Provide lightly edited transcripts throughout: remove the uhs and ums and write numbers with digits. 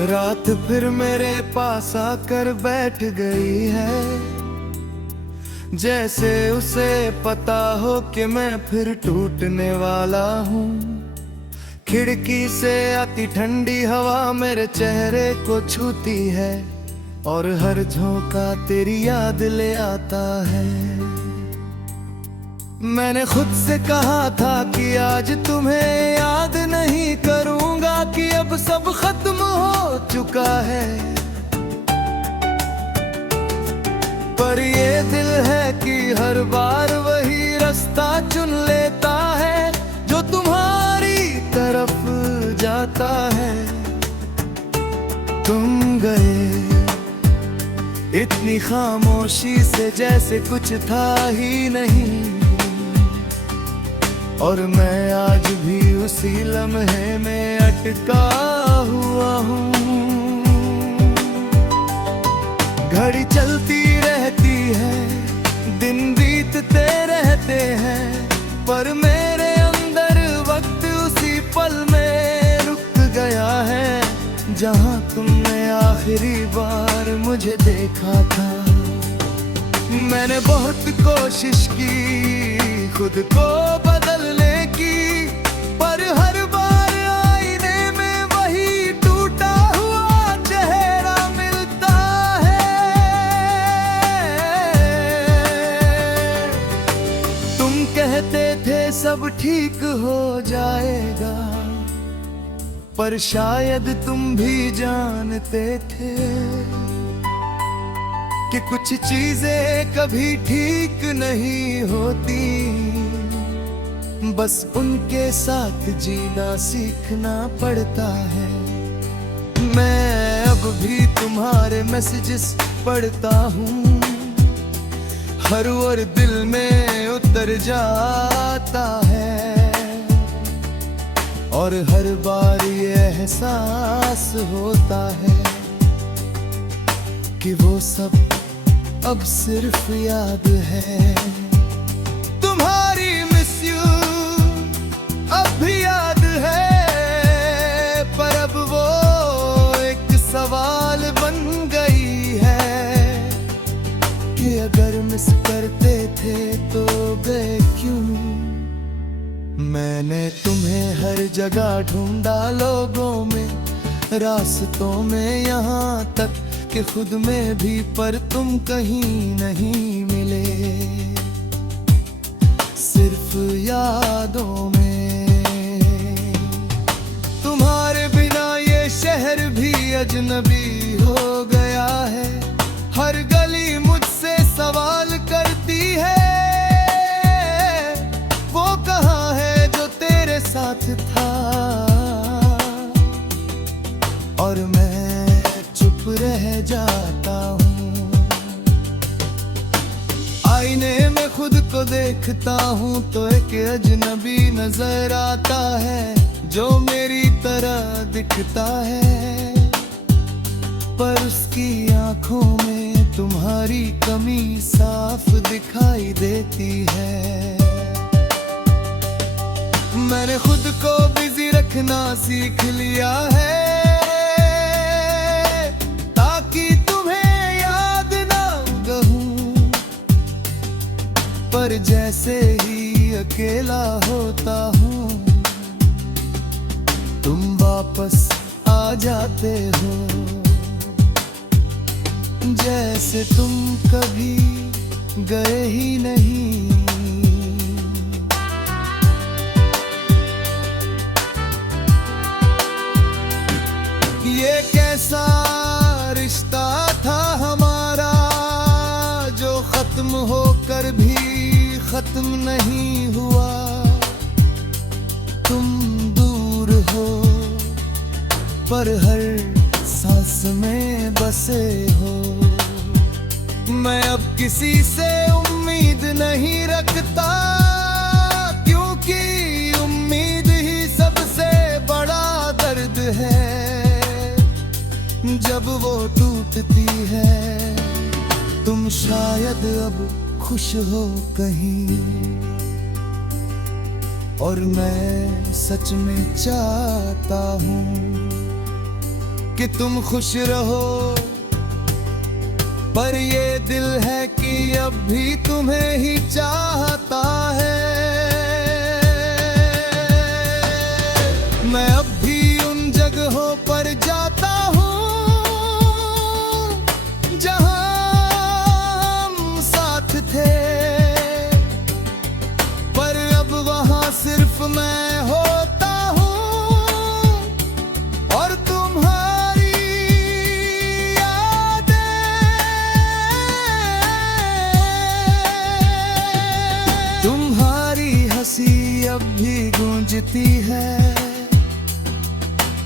रात फिर मेरे पास आकर बैठ गई है, जैसे उसे पता हो कि मैं फिर टूटने वाला हूँ। खिड़की से आती ठंडी हवा मेरे चेहरे को छूती है, और हर झोंका तेरी याद ले आता है। मैंने खुद से कहा था कि आज तुम्हें याद नहीं करूंगा, कि अब सब खत्म हो चुका है। पर ये दिल है कि हर बार वही रास्ता चुन लेता है जो तुम्हारी तरफ जाता है। तुम गए इतनी खामोशी से जैसे कुछ था ही नहीं, और मैं आज भी उसी लम्हे में अटका हुआ हूँ। घड़ी चलती रहती है, दिन बीतते रहते हैं, पर मेरे अंदर वक्त उसी पल में रुक गया है जहाँ तुमने आखिरी बार मुझे देखा था। मैंने बहुत कोशिश की खुद को बदलने की, पर हर बार आईने में वही टूटा हुआ चेहरा मिलता है। तुम कहते थे सब ठीक हो जाएगा, पर शायद तुम भी जानते थे कि कुछ चीजें कभी ठीक नहीं होती, बस उनके साथ जीना सीखना पड़ता है। मैं अब भी तुम्हारे मैसेजेस पढ़ता हूँ, हर और दिल में उतर जाता है, और हर बार ये एहसास होता है कि वो सब अब सिर्फ याद है। तुम्हारी मिस यू अब भी याद है, पर अब वो एक सवाल बन गई है कि अगर मिस करते थे तो गए क्यों। मैंने तुम्हें हर जगह ढूंढा, लोगों में, रास्तों में, यहाँ तक कि खुद में भी, पर तुम कहीं नहीं मिले, सिर्फ यादों में। तुम्हारे बिना ये शहर भी अजनबी हो गया है, हर गली मुझसे सवाल करती है, वो कहाँ है जो तेरे साथ था। और मैं चुप रह जाता हूँ, आईने में खुद को देखता हूँ तो एक अजनबी नजर आता है जो मेरी तरह दिखता है, पर उसकी आंखों में तुम्हारी कमी साफ दिखाई देती है। मैंने खुद को बिजी रखना सीख लिया है, पर जैसे ही अकेला होता हूँ तुम वापस आ जाते हो, जैसे तुम कभी गए ही नहीं। ये कैसा रिश्ता था हमारा जो खत्म होकर भी खत्म नहीं हुआ। तुम दूर हो पर हर सांस में बसे हो। मैं अब किसी से उम्मीद नहीं रखता, क्योंकि उम्मीद ही सबसे बड़ा दर्द है जब वो टूटती है। तुम शायद अब खुश हो कहीं, और मैं सच में चाहता हूँ कि तुम खुश रहो, पर ये दिल है कि अब भी तुम्हें ही चाहता है। मैं अब भी उन जगहों पर जाता हूँ जहाँ हम साथ थे, पर अब वहाँ सिर्फ मैं होता हूँ और तुम्हारी यादें। तुम्हारी हंसी अब भी गूंजती है,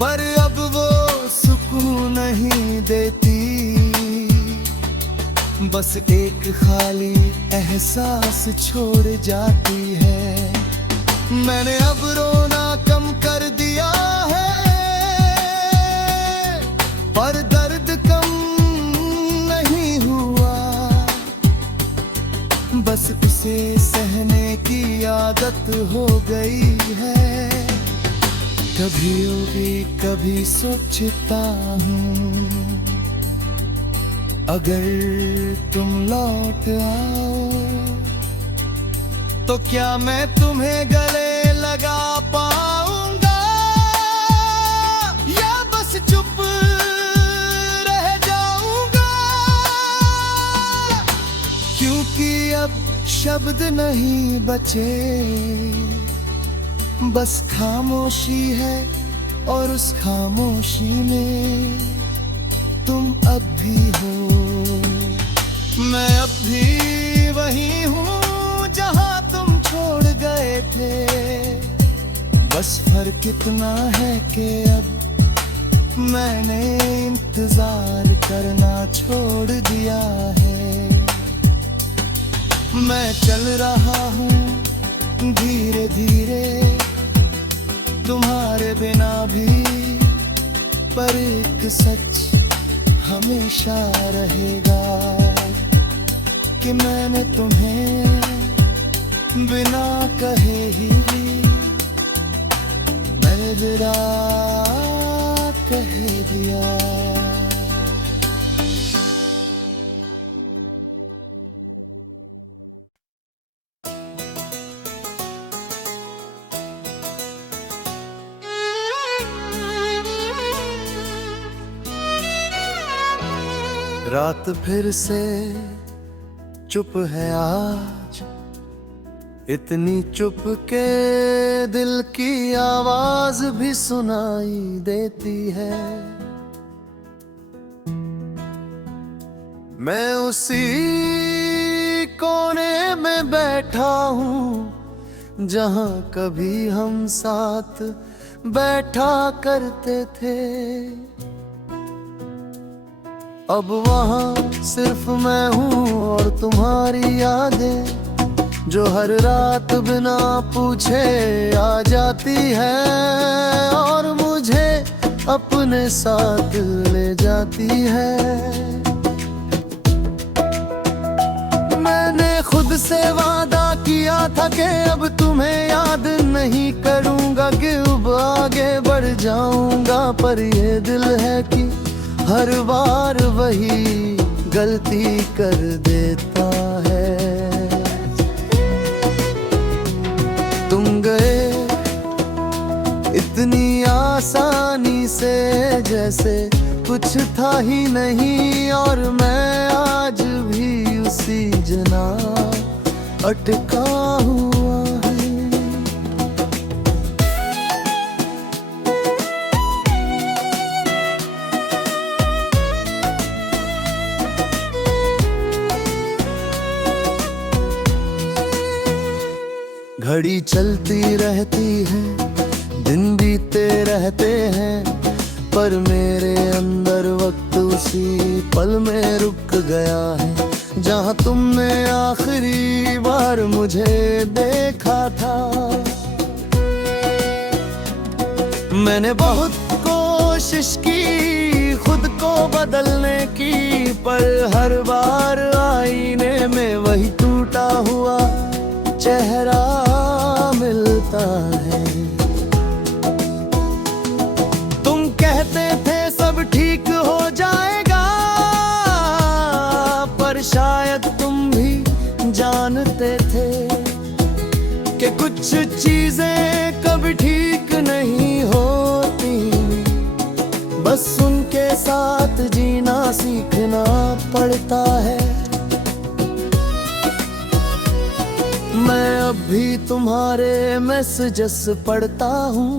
पर अब वो सुकून नहीं देती। बस एक खाली एहसास छोड़ जाती है। मैंने अब रोना कम कर दिया है, पर दर्द कम नहीं हुआ। बस इसे सहने की आदत हो गई है। कभी भी कभी सोचता हूँ, अगर तुम लौट आओ तो क्या मैं तुम्हें गले लगा पाऊंगा, या बस चुप रह जाऊंगा। क्योंकि अब शब्द नहीं बचे, बस खामोशी है और उस खामोशी में तुम अब भी हो। मैं अब भी वही हूँ जहाँ तुम छोड़ गए थे। बस फर्क इतना है कि अब मैंने इंतजार करना छोड़ दिया है। मैं चल रहा हूँ धीरे धीरे तुम्हारे बिना भी, पर एक सच हमेशा रहेगा कि मैंने तुम्हें बिना कहे ही अलविदा कह दिया। रात फिर से चुप है आज, इतनी चुप के दिल की आवाज भी सुनाई देती है। मैं उसी कोने में बैठा हूँ जहाँ कभी हम साथ बैठा करते थे। अब वहाँ सिर्फ मैं हूँ और तुम्हारी यादें जो हर रात बिना पूछे आ जाती है और मुझे अपने साथ ले जाती है। मैंने खुद से वादा किया था कि अब तुम्हें याद नहीं करूँगा, कि अब आगे बढ़ जाऊँगा, पर ये दिल है कि हर बार वही गलती कर देता है। तुम गए इतनी आसानी से जैसे कुछ था ही नहीं, और मैं आज भी उसी जगह अटका हुआ। घड़ी चलती रहती है, दिन बीते रहते हैं, पर मेरे अंदर वक्त उसी पल में रुक गया है जहाँ तुमने आखिरी बार मुझे देखा था। मैंने बहुत कोशिश की खुद को बदलने की, पर हर बार आईने में वही टूटा हुआ चेहरा मिलता है। तुम कहते थे सब ठीक पर शायद तुम भी जानते थे कि कुछ चीजें कभी ठीक नहीं होती, बस उनके साथ जीना सीखना पड़ता है। मैं अब भी तुम्हारे मैसेजेस पढ़ता हूँ,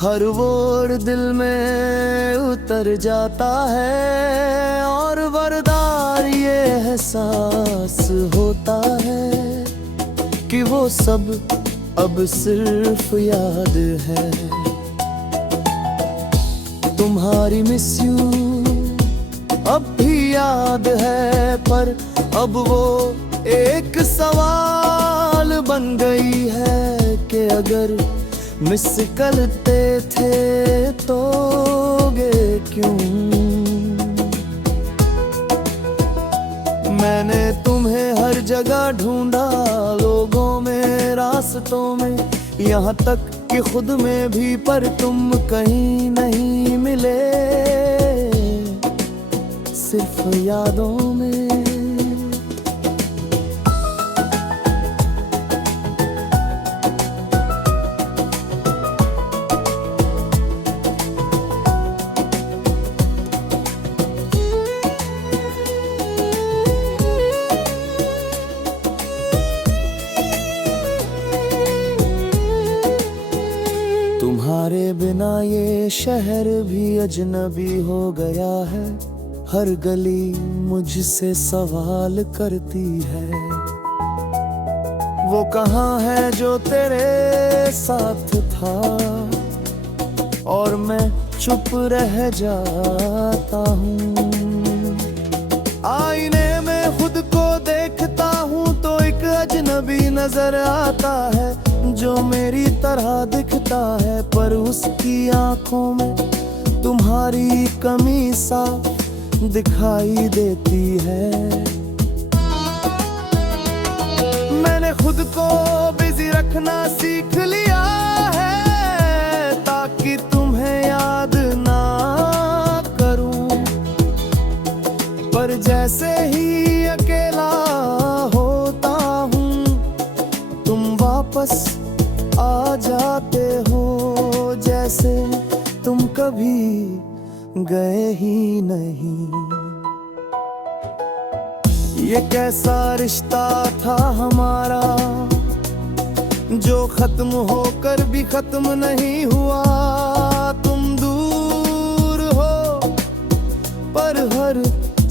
हर वर्ड दिल में उतर जाता है, और वरदार ये एहसास होता है कि वो सब अब सिर्फ याद है। तुम्हारी मिस यू अब भी याद है, पर अब वो एक सवाल बन गई है कि अगर मिस करते थे तो गे क्यों? मैंने तुम्हें हर जगह ढूंढा, लोगों में, रास्तों में, यहाँ तक कि खुद में भी, पर तुम कहीं नहीं मिले, सिर्फ यादों में। तुम्हारे बिना ये शहर भी अजनबी हो गया है, हर गली मुझसे सवाल करती है, वो कहाँ है जो तेरे साथ था, और मैं चुप रह जाता हूँ। आईने में खुद को देखता हूँ तो एक अजनबी नजर आता है, जो मेरी तरह दिखता है, पर उसकी आंखों में तुम्हारी कमी साफ दिखाई देती है। मैंने खुद को बिजी रखना सीख लिया है, ताकि तुम्हें याद ना करूं, पर जैसे ही अकेला होता हूँ तुम वापस आ जाते हो, जैसे तुम कभी गए ही नहीं। ये कैसा रिश्ता था हमारा, जो खत्म होकर भी खत्म नहीं हुआ। तुम दूर हो पर हर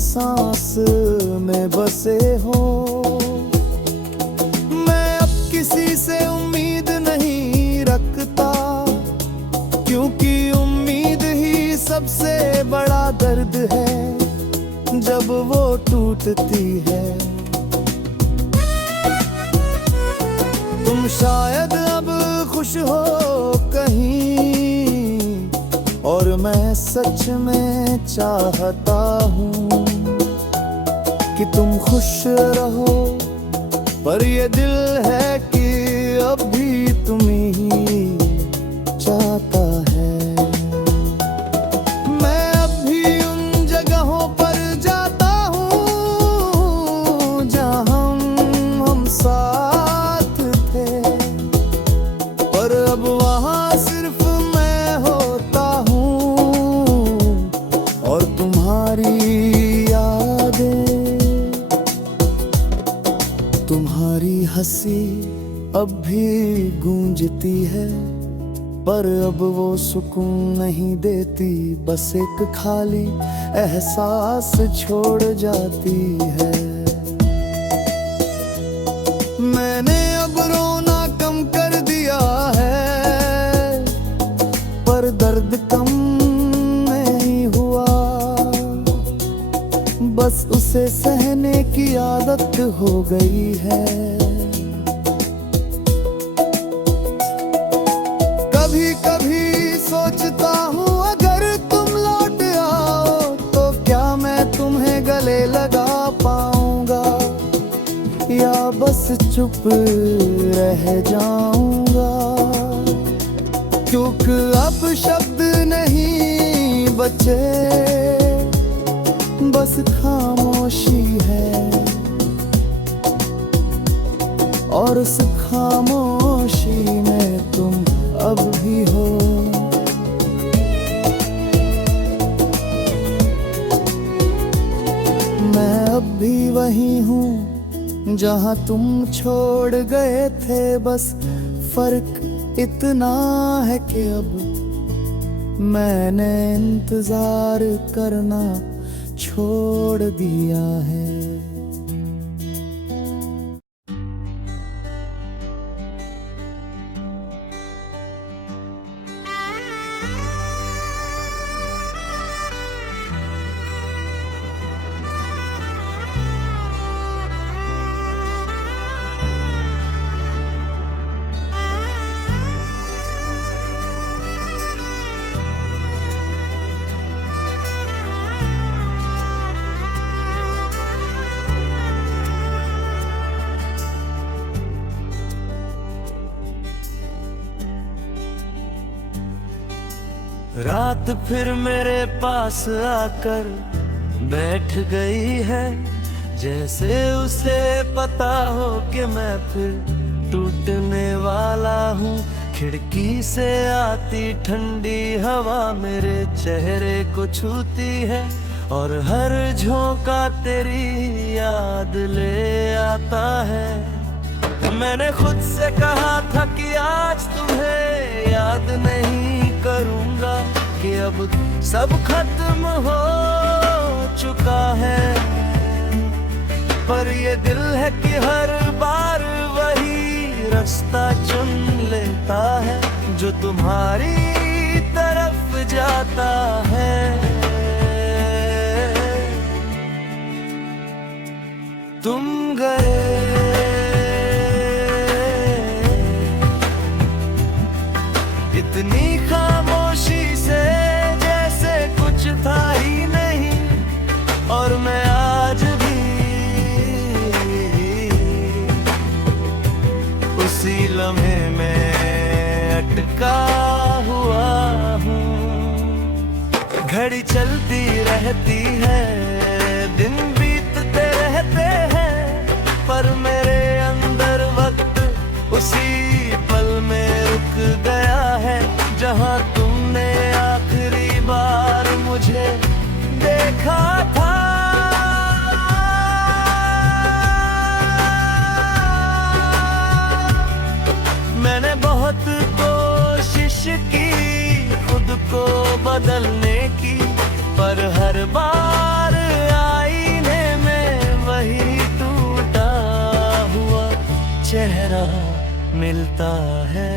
सांस में बसे हो। मैं अब किसी से उम्मीद नहीं रखता, क्योंकि उम्मीद ही सबसे बड़ा दर्द है जब वो टूटती है। तुम शायद अब खुश हो कहीं, और मैं सच में चाहता हूँ कि तुम खुश रहो, पर ये दिल है कि अब भी तुम ही चाहता है। मैं अब भी उन जगहों पर जाता हूँ जहाँ हम साथ थे, पर अब वहाँ सिर्फ मैं होता हूँ और तुम्हारी यादें। तुम्हारी हंसी अब भी गूंजती है, पर अब वो सुकून नहीं देती, बस एक खाली एहसास छोड़ जाती है। मैंने अब रोना कम कर दिया है, पर दर्द कम नहीं हुआ, बस उसे सहने की आदत हो गई है। कभी कभी सोचता हूँ अगर तुम लौट आओ तो क्या मैं तुम्हें गले लगा पाऊंगा, या बस चुप रह जाऊंगा, क्योंकि अब शब्द नहीं बचे बस खामोशी है, और उस खामोशी में तुम अब भी हो। मैं अब भी वही हूँ जहाँ तुम छोड़ गए थे, बस फर्क इतना है कि अब मैंने इंतजार करना छोड़ दिया है। रात फिर मेरे पास आकर बैठ गई है, जैसे उसे पता हो कि मैं फिर टूटने वाला हूँ। खिड़की से आती ठंडी हवा मेरे चेहरे को छूती है, और हर झोंका तेरी याद ले आता है। मैंने खुद से कहा था कि आज तुम्हें याद नहीं करूंगा, कि अब सब खत्म हो चुका है। पर ये दिल है कि हर बार वही रास्ता चुन लेता है, जो तुम्हारी तरफ जाता है। तुम गए इतनी खामोशी से, जैसे कुछ था ही नहीं, और मैं आज भी उसी लम्हे में अटका हुआ हूँ। घड़ी चलती रहती है, दिन बीतते रहते हैं, पर मेरे अंदर वक्त उसी पल में रुक गया है, जहाँ तुमने आखिरी बार मुझे देखा था। मैंने बहुत कोशिश की खुद को बदलने की, पर हर बार आईने में वही टूटा हुआ चेहरा मिलता है।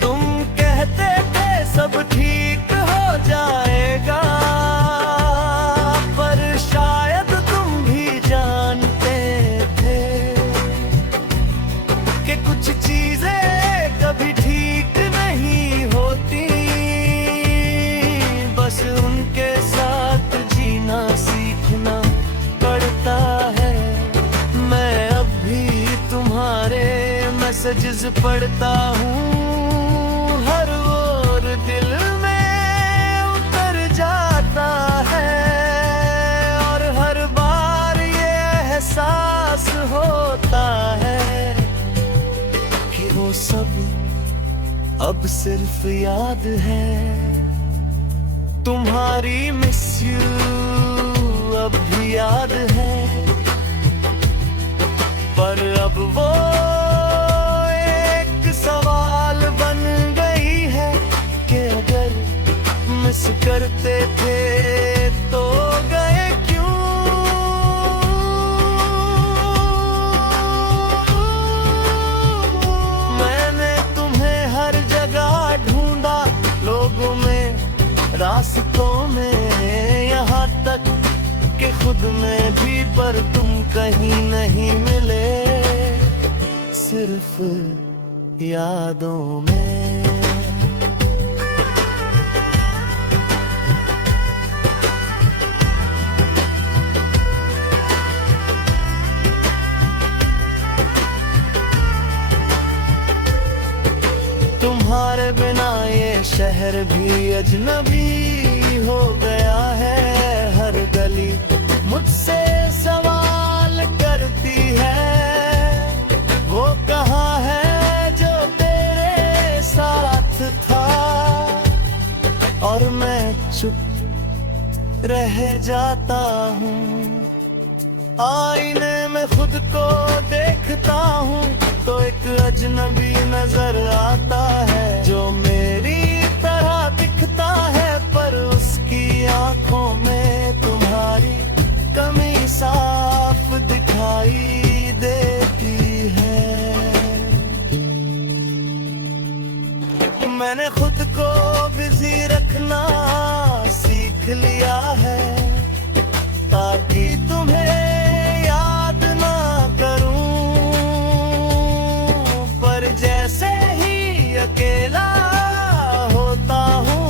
तुम कहते थे सब ठीक हो जाएगा, पर शायद तुम भी जानते थे कि कुछ चीजें कभी ठीक नहीं होती, बस उनके साथ जीना सीखना पड़ता है। मैं अब भी तुम्हारे मैसेजेस पढ़ता हूँ, हर ओर दिल में उतर जाता है, और हर बार ये एहसास होता है कि वो सब अब सिर्फ याद है। तुम्हारी मिस यू अब भी याद है, पर अब वो एक सवाल बन गई है कि अगर मिस करते थे तो गए क्यों? मैंने तुम्हें हर जगह ढूंढा, लोगों में, रास्तों में, यहाँ तक कि खुद में भी, पर तुम कहीं नहीं मिले, सिर्फ यादों में। तुम्हारे बिना ये शहर भी अजनबी हो गया है, रह जाता हूँ। आईने में खुद को देखता हूँ तो एक अजनबी नजर आता है जो मेरी तरह दिखता है, पर उसकी आंखों में तुम्हारी कमी साफ दिखाई देती है। मैंने खुद को बिजी रखना सीख लिया है ताकि तुम्हें याद ना करूं, पर जैसे ही अकेला होता हूँ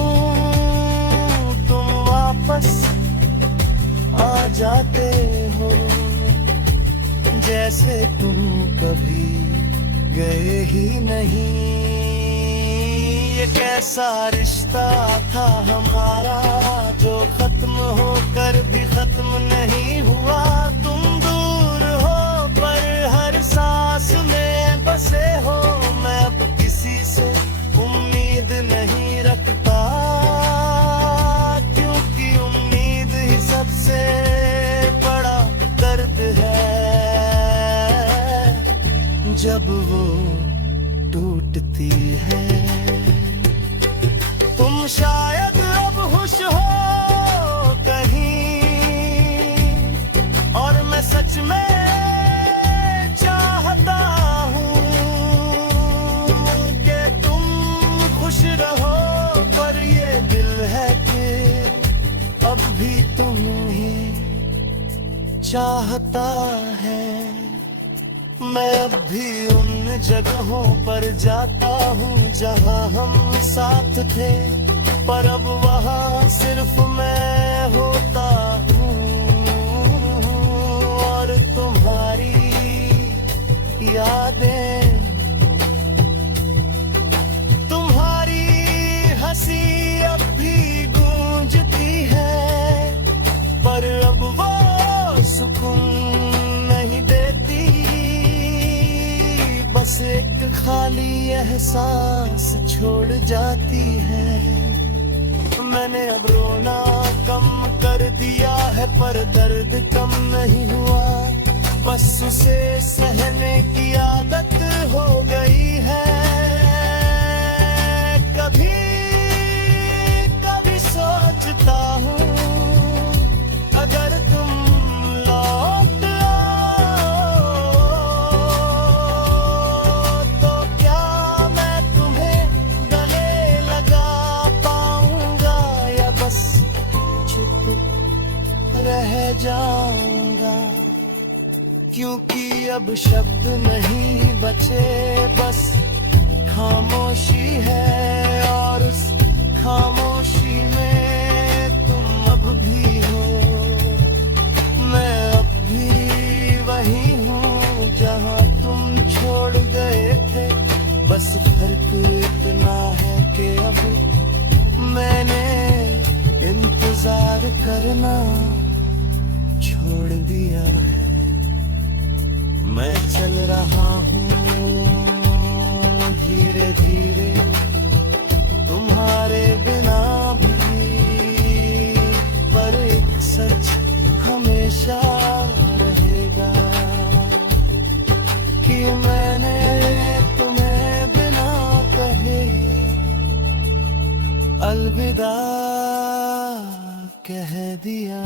तुम वापस आ जाते हो, जैसे तुम कभी गए ही नहीं। ये कैसा रिश्ता था हमारा जो खत्म होकर भी खत्म नहीं हुआ। तुम दूर हो पर हर सांस में बसे हो, मैं अब किसी से उम्मीद नहीं रखता, क्योंकि उम्मीद ही सबसे बड़ा दर्द है जब वो टूटती है। तुम शायद अब खुश हो कहीं और मैं सच में चाहता हूँ कि तुम खुश रहो, पर ये दिल है कि अब भी तुम्हें चाहता है। मैं अब भी उन जगहों पर जाता हूँ जहाँ हम साथ थे, पर अब वहाँ सिर्फ मैं होता हूँ और तुम्हारी यादें, तुम्हारी हंसी अब भी गूंजती है, पर अब वो सुकून नहीं देती, बस एक खाली एहसास छोड़ जाती है। मैंने अब रोना कम कर दिया है पर दर्द कम नहीं हुआ, बस उसे सहने की आदत हो गई है। कभी कभी सोचता हूँ अगर तुम लौट आओ तो क्या मैं तुम्हें गले लगा पाऊंगा या बस चुप रह जाऊंगा, क्योंकि अब शब्द नहीं बचे, बस खामोशी है और उस खामोशी में तुम अब भी हो। मैं अब भी वही हूँ जहाँ तुम छोड़ गए थे, बस फर्क इतना है कि अब मैंने इंतजार करना छोड़ दिया है। मैं चल रहा हूँ धीरे धीरे तुम्हारे बिना भी, पर एक सच हमेशा रहेगा कि मैंने तुम्हें बिना कहे अलविदा कह दिया।